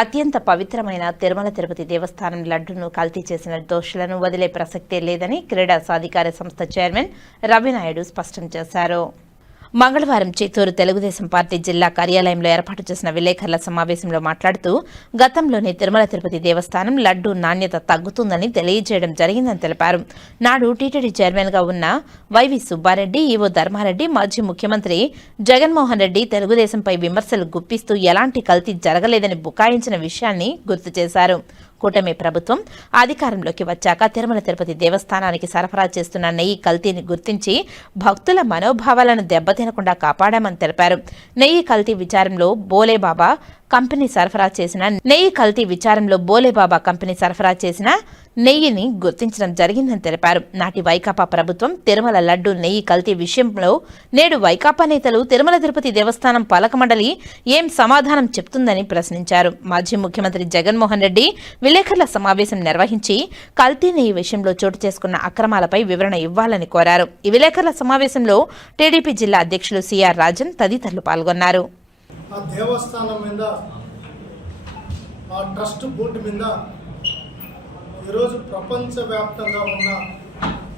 అత్యంత పవిత్రమైన తిరుమల తిరుపతి దేవస్థానం లడ్డును కల్తీ చేసిన దోషులను వదిలే ప్రసక్తే లేదని క్రీడా సాధికార సంస్థ చైర్మన్ రవినాయుడు స్పష్టం చేశారు. మంగళవారం చిత్తూరు తెలుగుదేశం పార్టీ జిల్లా కార్యాలయంలో ఏర్పాటు చేసిన విలేకరుల సమావేశంలో మాట్లాడుతూ గతంలోనే తిరుమల తిరుపతి దేవస్థానం లడ్డు నాణ్యత తగ్గుతుందని తెలియజేయడం జరిగిందని తెలిపారు. నాడు టీటీడీ చైర్మన్గా ఉన్న వైవి సుబ్బారెడ్డి ఈవో ధర్మారెడ్డి మాజీ ముఖ్యమంత్రి జగన్మోహన్ రెడ్డి తెలుగుదేశంపై విమర్శలు గుప్పిస్తూ ఎలాంటి కల్తీ జరగలేదని బుకాయించిన విషయాన్ని గుర్తు చేశారు. కూటమి ప్రభుత్వం అధికారంలోకి వచ్చాక తిరుమల తిరుపతి దేవస్థానానికి సరఫరా చేస్తున్న నెయ్యి కల్తీని గుర్తించి భక్తుల మనోభావాలను దెబ్బతినకుండా కాపాడామని తెలిపారు. నెయ్యి కల్తీ విచారంలో బోలేబాబా కంపెనీ సరఫరా చేసిన నెయ్యి కల్తీ విచారంలో బోలేబాబా కంపెనీ సరఫరా చేసిన నెయ్యిని గుర్తించడం జరిగిందని తెలిపారు. నాటి వైకాపా ప్రభుత్వం తిరుమల లడ్డు నెయ్యి కల్తీ విషయంలో నేడు వైకాపా నేతలు తిరుమల తిరుపతి దేవస్థానం పాలక మండలి ఏం సమాధానం చెప్తుందని ప్రశ్నించారు. మాజీ ముఖ్యమంత్రి జగన్మోహన్ రెడ్డి విలేకరుల సమావేశం నిర్వహించి కల్తీ నెయ్యి విషయంలో చోటు చేసుకున్న అక్రమాలపై వివరణ ఇవ్వాలని కోరారు. ఈ విలేకరుల సమావేశంలో టీడీపీ జిల్లా అధ్యక్షులు సిఆర్ రాజన్ తదితరులు పాల్గొన్నారు. ఆ దేవస్థానం మీద ఆ ట్రస్ట్ బోర్డు మీద ఈరోజు ప్రపంచవ్యాప్తంగా ఉన్న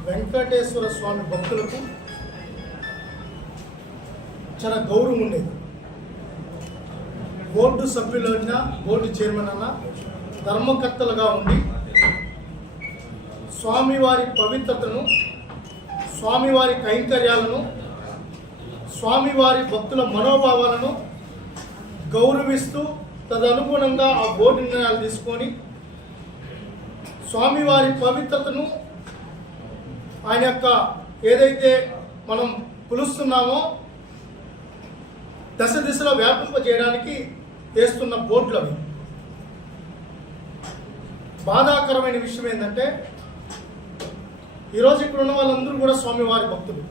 వెంకటేశ్వర స్వామి భక్తులకు చాలా గౌరవం ఉండేది. బోర్డు సభ్యులైనా బోర్డు చైర్మన్ అన్న ధర్మకర్తలుగా ఉండి స్వామివారి పవిత్రతను స్వామివారి కైంకర్యాలను స్వామివారి భక్తుల మనోభావాలను గౌరవిస్తూ తదనుగుణంగా ఆ బోర్డు నిర్ణయాలు తీసుకొని స్వామివారి పవిత్రతను ఆయన యొక్క ఏదైతే మనం పిలుస్తున్నామో దశ దిశలో వ్యాపింపజేయడానికి వేస్తున్న బోర్డులు అవి. బాధాకరమైన విషయం ఏంటంటే ఈరోజు ఇక్కడ ఉన్న వాళ్ళందరూ కూడా స్వామివారి భక్తులు.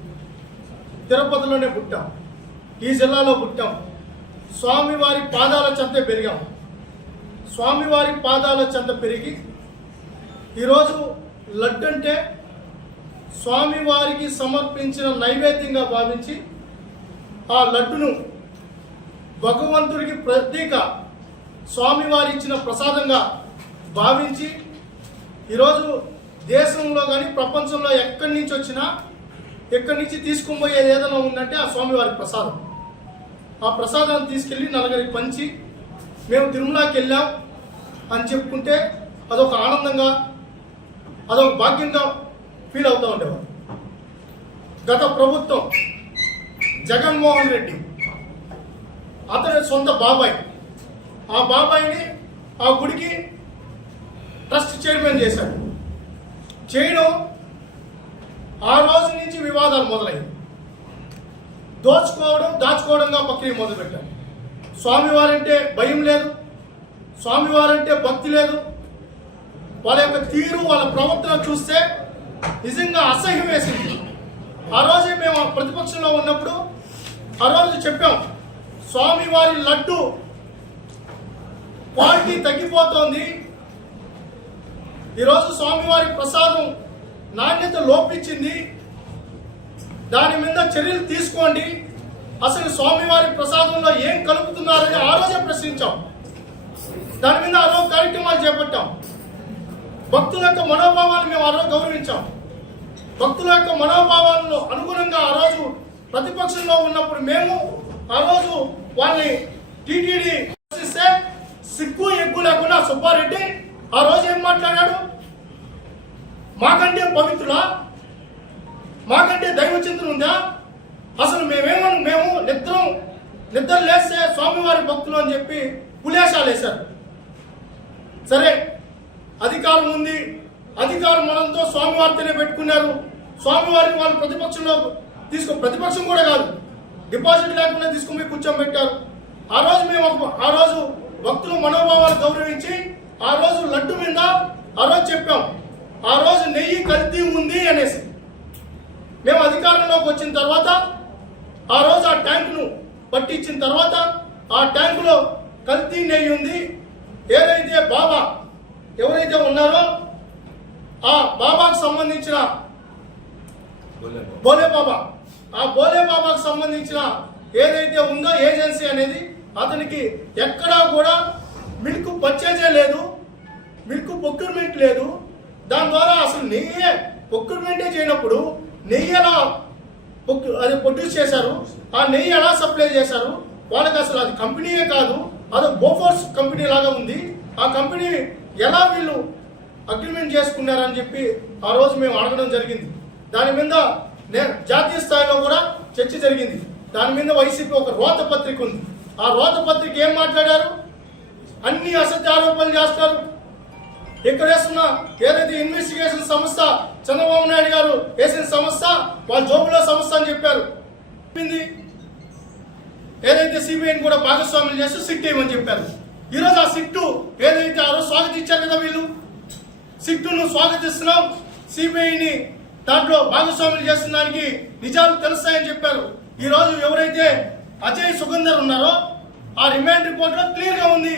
తిరుపతిలోనే పుట్టాం. ఈ జిల్లాలో పుట్టాం. స్వామివారి పాదాల చెంత పెరిగాం. స్వామివారి పాదాల చెంత పెరిగి ఈరోజు లడ్డు అంటే స్వామివారికి సమర్పించిన నైవేద్యంగా భావించి ఆ లడ్డును భగవంతుడికి ప్రత్యేక స్వామివారి ఇచ్చిన ప్రసాదంగా భావించి ఈరోజు దేశంలో కానీ ప్రపంచంలో ఎక్కడి నుంచి వచ్చినా ఎక్కడి నుంచి తీసుకుపోయేది ఏదైనా ఉందంటే ఆ స్వామివారి ప్రసాదం. ఆ ప్రసాదాన్ని తీసుకెళ్ళి నలుగురికి పంచి మేము తిరుమలకి వెళ్ళాం అని చెప్పుకుంటే అదొక ఆనందంగా అదొక భాగ్యంగా ఫీల్ అవుతూ ఉండేవారు. గత ప్రభుత్వం జగన్మోహన్ రెడ్డి అతని సొంత బాబాయ్ ఆ బాబాయిని ఆ గుడికి ట్రస్ట్ చైర్మన్ చేశాడు చేయడం ఆ రోజు నుంచి వివాదాలు మొదలయ్యాయి. దోచుకోవడం దాచుకోవడంగా ప్రక్రియ మొదలుపెట్టారు. స్వామివారంటే భయం లేదు. స్వామివారంటే భక్తి లేదు. వాళ్ళ యొక్క తీరు వాళ్ళ ప్రవర్తన చూస్తే నిజంగా అసహ్యం వేసింది. ఆ రోజే మేము ప్రతిపక్షంలో ఉన్నప్పుడు ఆ రోజు చెప్పాం స్వామివారి లడ్డు క్వాలిటీ తగ్గిపోతోంది. ఈరోజు స్వామివారి ప్రసాదం నాణ్యత లోపించింది. దాని మీద చర్యలు తీసుకోండి. అసలు స్వామివారి ప్రసాదంలో ఏం కలుపుతున్నారని ఆ రోజే ప్రశ్నించాం. దాని మీద ఆ రోజు కార్యక్రమాలు చేపట్టాం. భక్తుల యొక్క మనోభావాలను మేము ఆ రోజు గౌరవించాం. భక్తుల యొక్క మనోభావాలను అనుగుణంగా ఆ రోజు ప్రతిపక్షంలో ఉన్నప్పుడు మేము ఆ రోజు వాళ్ళని టీటీడీ ప్రశ్నిస్తే సిగ్గు ఎగ్గు లేకుండా సుబ్బారెడ్డి ఆ రోజు ఏం మాట్లాడాడు? మాకంటే పవిత్రులా మాకంటే దైవచింతన ఉందా? అసలు మేమేమను మేము నిద్రం నిద్ర లేస్తే స్వామివారి భక్తులు అని చెప్పి పులేశాలు వేశారు. సరే అధికారం ఉంది. అధికారం మనంతో స్వామివారితోనే పెట్టుకున్నారు. స్వామివారిని వాళ్ళు ప్రతిపక్షంలో తీసుకో ప్రతిపక్షం కూడా కాదు. డిపాజిట్ లేకుండా తీసుకుని కూర్చోబెట్టారు ఆ రోజు మేము ఆ రోజు భక్తుల మనోభావాలు గౌరవించి ఆ రోజు లడ్డు మీద ఆ రోజు చెప్పాం. ఆ రోజు నెయ్యి కల్తీ ఉంది అనేసి. మేము అధికారంలోకి వచ్చిన తర్వాత ఆ రోజు ఆ ట్యాంకును పట్టించిన తర్వాత ఆ ట్యాంకులో కల్తీ నెయ్యి ఉంది. ఏదైతే బాబా ఎవరైతే ఉన్నారో ఆ బాబాకు సంబంధించిన బోలే బాబా. ఆ బోలే బాబాకు సంబంధించిన ఏదైతే ఉందో ఏజెన్సీ అనేది అతనికి ఎక్కడా కూడా మిల్క్ ప్రొక్యూర్మెంట్ లేదు. దాని ద్వారా అసలు నెయ్యే ప్రొక్యూర్మెంటే చేయనప్పుడు నెయ్యి ఎలా అది ప్రొడ్యూస్ చేశారు? ఆ నెయ్యి ఎలా సప్లై చేశారు? వాళ్ళకి అసలు అది కంపెనీయే కాదు అది బోఫోర్స్ కంపెనీ లాగా ఉంది. ఆ కంపెనీ ఎలా వీళ్ళు అగ్రిమెంట్ చేసుకున్నారని చెప్పి ఆ రోజు మేము అడగడం జరిగింది. దాని మీద నేను జాతీయ స్థాయిలో కూడా చర్చ జరిగింది. దాని మీద వైసీపీ ఒక రోత పత్రిక ఉంది. ఆ రోత పత్రిక ఏం మాట్లాడారు? అన్ని అసత్య ఆరోపణలు చేస్తారు. ఇక్కడ వేస్తున్న ఏదైతే ఇన్వెస్టిగేషన్ సంస్థ చంద్రబాబు నాయుడు గారు వేసిన సంస్థ వాళ్ళ జోబులో సంస్థ అని చెప్పారు. చెప్పింది. ఏదైతే సిబిఐని కూడా భాగస్వామ్యం చేస్తూ సిట్ వేయమని చెప్పారు. ఈరోజు ఆ సిట్టు ఏదైతే ఆ రోజు స్వాగతించారు కదా వీళ్ళు? సిట్టును స్వాగతిస్తున్నాం. సిబిఐని దాంట్లో భాగస్వామ్యం చేస్తున్న దానికి నిజాలు తెలుస్తాయని చెప్పారు. ఈ రోజు ఎవరైతే అజయ్ సుగంధర్ ఉన్నారో ఆ రిమాండ్ రిపోర్ట్లో క్లియర్గా ఉంది.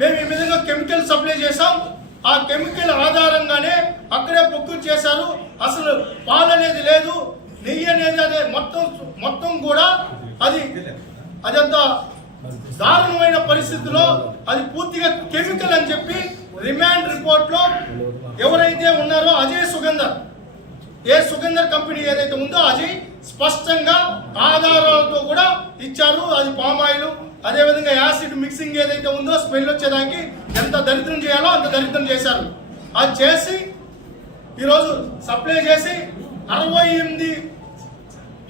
మేము ఈ విధంగా కెమికల్ సప్లై చేశాం ఆ కెమికల్ ఆధారంగానే అక్కడే పొక్కు చేశారు. అసలు పాలు అనేది లేదు నెయ్యి అనేది అదే మొత్తం మొత్తం కూడా అది అదంతా దారుణమైన పరిస్థితిలో అది పూర్తిగా కెమికల్ అని చెప్పి రిమాండ్ రిపోర్ట్లో ఎవరైతే ఉన్నారో అజయ్ సుగంధర్. ఏ సుగంధర్ కంపెనీ ఏదైతే ఉందో అది స్పష్టంగా ఆధారాలతో కూడా ఇచ్చారు. అది పామాయిల్ అదేవిధంగా యాసిడ్ మిక్సింగ్ ఏదైతే ఉందో స్మెల్ వచ్చేదానికి ఎంత దరిద్రం చేయాలో అంత దరిద్రం చేశారు. అది చేసి ఈరోజు సప్లై చేసి అరవై ఎనిమిది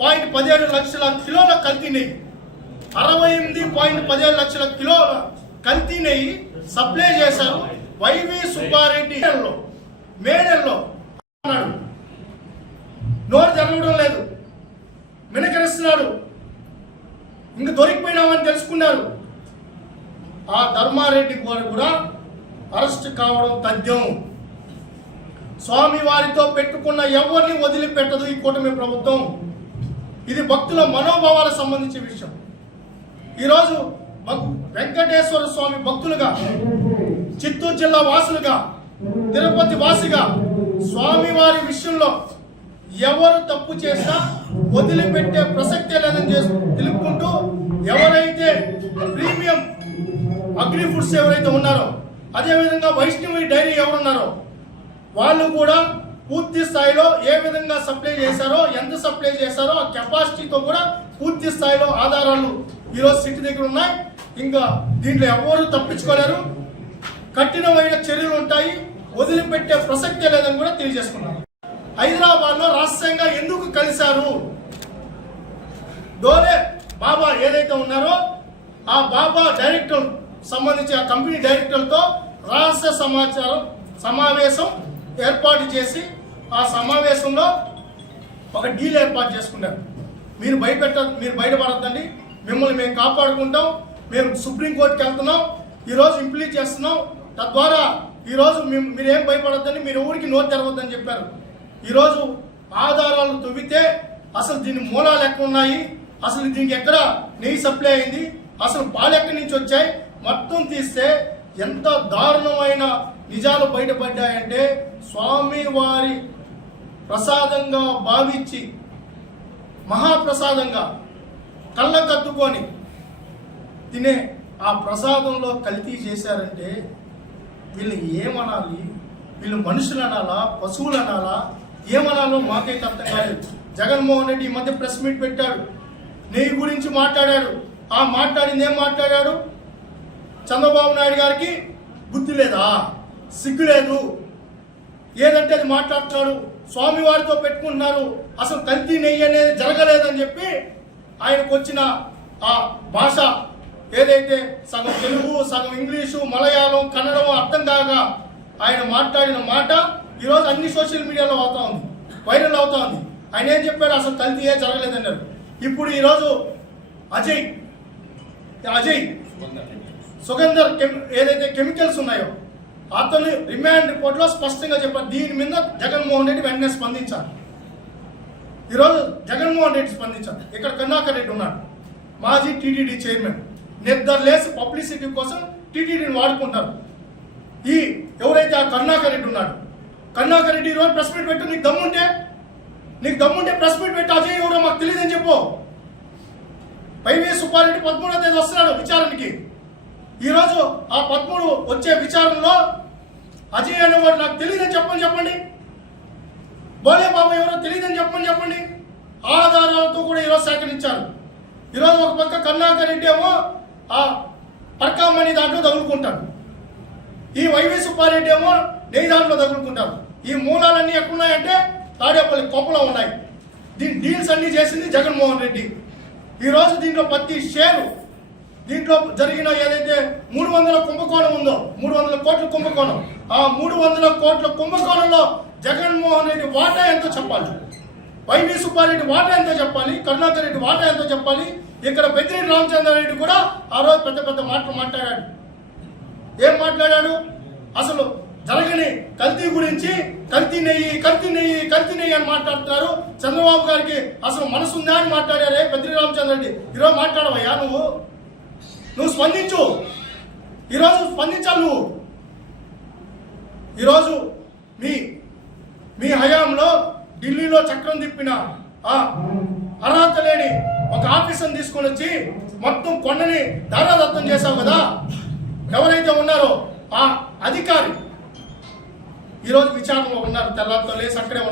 పాయింట్ పదిహేడు లక్షల కిలోల కల్తీ నెయ్యి. అరవై ఎనిమిది పాయింట్ పదిహేడు లక్షల కిలోల కల్తీ నెయ్యి సప్లై చేశారు వైవి సుబ్బారెడ్డి. నెలలో, మే నెలలో అన్నాడు. నోరు జరగడం లేదు. మినకరిస్తున్నాడు. ఇంక దొరికిపోయినామని తెలుసుకున్నారు. ఆ ధర్మారెడ్డి గారు కూడా అరెస్ట్ కావడం తథ్యం. స్వామి వారితో పెట్టుకున్న ఎవరిని వదిలిపెట్టదు ఈ కూటమి ప్రభుత్వం? ఇది భక్తుల మనోభావాలకు సంబంధించిన విషయం. ఈరోజు వెంకటేశ్వర స్వామి భక్తులుగా చిత్తూరు జిల్లా వాసులుగా తిరుపతి వాసిగా స్వామివారి విషయంలో ఎవరు తప్పు చేసినా వదిలిపెట్టే ప్రసక్తే లేదని చేసి తెలుపుకుంటూ ఎవరైతే అగ్రి ఫుడ్స్ ఎవరైతే ఉన్నారో అదేవిధంగా వైష్ణవి డైరీ ఎవరున్నారో వాళ్ళు కూడా పూర్తి స్థాయిలో ఏ విధంగా సప్లై చేశారో ఎంత సప్లై చేశారో ఆ కెపాసిటీతో కూడా పూర్తి స్థాయిలో ఆధారాలు ఈరోజు సిటీ దగ్గర ఉన్నాయి. ఇంకా దీంట్లో ఎవరు తప్పించుకోలేరు. కఠినమైన చర్యలు ఉంటాయి. వదిలిపెట్టే ప్రసక్తే లేదని కూడా తెలియజేసుకున్నారు హైదరాబాద్లో రహస్యంగా ఎందుకు కలిశారు? డోలే బాబా ఏదైతే ఉన్నారో ఆ బాబా డైరెక్టర్ సంబంధించిన కంపెనీ డైరెక్టర్తో రహస్య సమాచారం సమావేశం ఏర్పాటు చేసి ఆ సమావేశంలో ఒక డీల్ ఏర్పాటు చేసుకున్నారు. మీరు భయపెట్ట మీరు బయటపడద్దండి. మిమ్మల్ని మేము కాపాడుకుంటాం. మేము సుప్రీంకోర్టుకి వెళ్తున్నాం. ఈరోజు ఇంప్లీట్ చేస్తున్నాం. తద్వారా ఈరోజు మీరేం భయపడద్దని మీరు ఊరికి నోరు తెరవద్దని చెప్పారు. ఈరోజు ఆధారాలు తవ్వితే అసలు దీని మూలాలు ఎక్కడ ఉన్నాయి? అసలు దీనికి ఎక్కడ నెయ్యి సప్లై అయింది? అసలు పాలు ఎక్కడి నుంచి వచ్చాయి? మొత్తం తీస్తే ఎంత దారుణమైన నిజాలు బయటపడ్డాయంటే స్వామి వారి ప్రసాదంగా భావించి మహాప్రసాదంగా కళ్ళ కత్తుకొని తినే ఆ ప్రసాదంలో కల్తీ చేశారంటే వీళ్ళు ఏమనాలి? వీళ్ళు మనుషులు అనాలా? పశువులు అనాలా? ఏమనాలో మాకైతే అర్థం కాలేదు. జగన్మోహన్ రెడ్డి ఈ మధ్య ప్రెస్ మీట్ పెట్టాడు. నెయ్యి గురించి మాట్లాడాడు. ఆ మాట్లాడింది ఏం మాట్లాడాడు? చంద్రబాబు నాయుడు గారికి బుద్ధి లేదా? సిగ్గు లేదు. ఏదంటే అది మాట్లాడుతున్నాడు స్వామి వారితో పెట్టుకుంటున్నారు. అసలు కల్తీ నెయ్యి అనేది జరగలేదని చెప్పి ఆయనకు వచ్చిన ఆ భాష ఏదైతే సగం తెలుగు సగం ఇంగ్లీషు మలయాళం కన్నడం అర్థం కాక ఆయన మాట్లాడిన మాట ఈరోజు అన్ని సోషల్ మీడియాలో అవుతా ఉంది. వైరల్ అవుతా ఉంది. ఆయన ఏం చెప్పాడు అసలు కల్తీ ఏ జరగలేదన్నారు. ఇప్పుడు ఈరోజు అజయ్ అజయ్ సుగంధర్ కెమి ఏదైతే కెమికల్స్ ఉన్నాయో అతను రిమాండ్ రిపోర్ట్లో స్పష్టంగా చెప్పారు. దీని మీద జగన్మోహన్ రెడ్డి వెంటనే స్పందించారు ఈరోజు జగన్మోహన్ రెడ్డి స్పందించారు ఇక్కడ కన్నాకర్ రెడ్డి ఉన్నాడు మాజీ టీటీడీ చైర్మన్. నిద్రలేసి పబ్లిసిటీ కోసం టీటీడీని వాడుకుంటారు ఈ ఎవరైతే ఆ కర్ణాకర్ రెడ్డి ఉన్నాడు కర్ణాకర్ రెడ్డి ఈరోజు ప్రెస్ మీట్ పెట్టు నీకు దమ్ముంటే నీకు దమ్ముంటే ప్రెస్ మీట్ పెట్టి అజయ్ ఎవరో మాకు తెలియదని చెప్పు. పైవే సుబ్బారెడ్డి పదమూడో తేదీ వస్తున్నాడు విచారణకి. ఈరోజు ఆ పదమూడు వచ్చే విచారణలో అజయ్ అనేవాడు నాకు తెలియదని చెప్పని చెప్పండి. బోలే బాబు ఎవరో తెలియదని చెప్పని చెప్పండి. ఆధారాలతో కూడా ఈరోజు సేకరించారు ఈరోజు ఒక పక్క కరుణాకర్ రెడ్డి ఏమో ఆ పర్కామణి దాంట్లో తగులుకుంటాడు. ఈ వైవి సుబ్బారెడ్డి ఏమో నెయ్యి దాంట్లో తగులుకుంటారు ఈ మూలాలన్నీ ఎక్కడున్నాయంటే తాడేపల్లి కొంపలో ఉన్నాయి. దీని డీల్స్ అన్ని చేసింది జగన్మోహన్ రెడ్డి. ఈ రోజు దీంట్లో ప్రతి షేరు దీంట్లో జరిగిన ఏదైతే మూడు వందల కుంభకోణం ఉందో మూడు వందల కోట్ల కుంభకోణం ఆ మూడు వందల కోట్ల కుంభకోణంలో జగన్మోహన్ రెడ్డి వాటా ఎంతో చెప్పాలి వైవి సుబ్బారెడ్డి వాటా ఎంతో చెప్పాలి కరుణాకర్ రెడ్డి వాటా ఎంతో చెప్పాలి ఇక్కడ పెద్దిరెడ్డి రామచంద్రారెడ్డి కూడా ఆ రోజు పెద్ద పెద్ద మాటలు మాట్లాడాడు. ఏం మాట్లాడాడు? అసలు జరగని కల్తీ గురించి కల్తీ నెయ్యి కల్తీ నెయ్యి కల్తీ నెయ్యి అని మాట్లాడుతున్నారు. చంద్రబాబు గారికి అసలు మనసుందా అని మాట్లాడారే పెద్దిరెడ్డి రామచంద్ర రెడ్డి. ఈరోజు మాట్లాడవయ్యా నువ్వు? నువ్వు స్పందించు. ఈరోజు స్పందించాలి నువ్వు. ఈరోజు మీ మీ హయాంలో ఢిల్లీలో చక్రం తిప్పిన ఆ అర్హత లేని ఒక ఆఫీసర్ని తీసుకొని వచ్చి మొత్తం కొండని దారాదత్తం చేశావు కదా? ఎవరైతే ఉన్నారో ఆ అధికారి ఈరోజు విచారణలో ఉన్నారు. తెల్లారితో లేసి అక్కడే ఉన్నారు.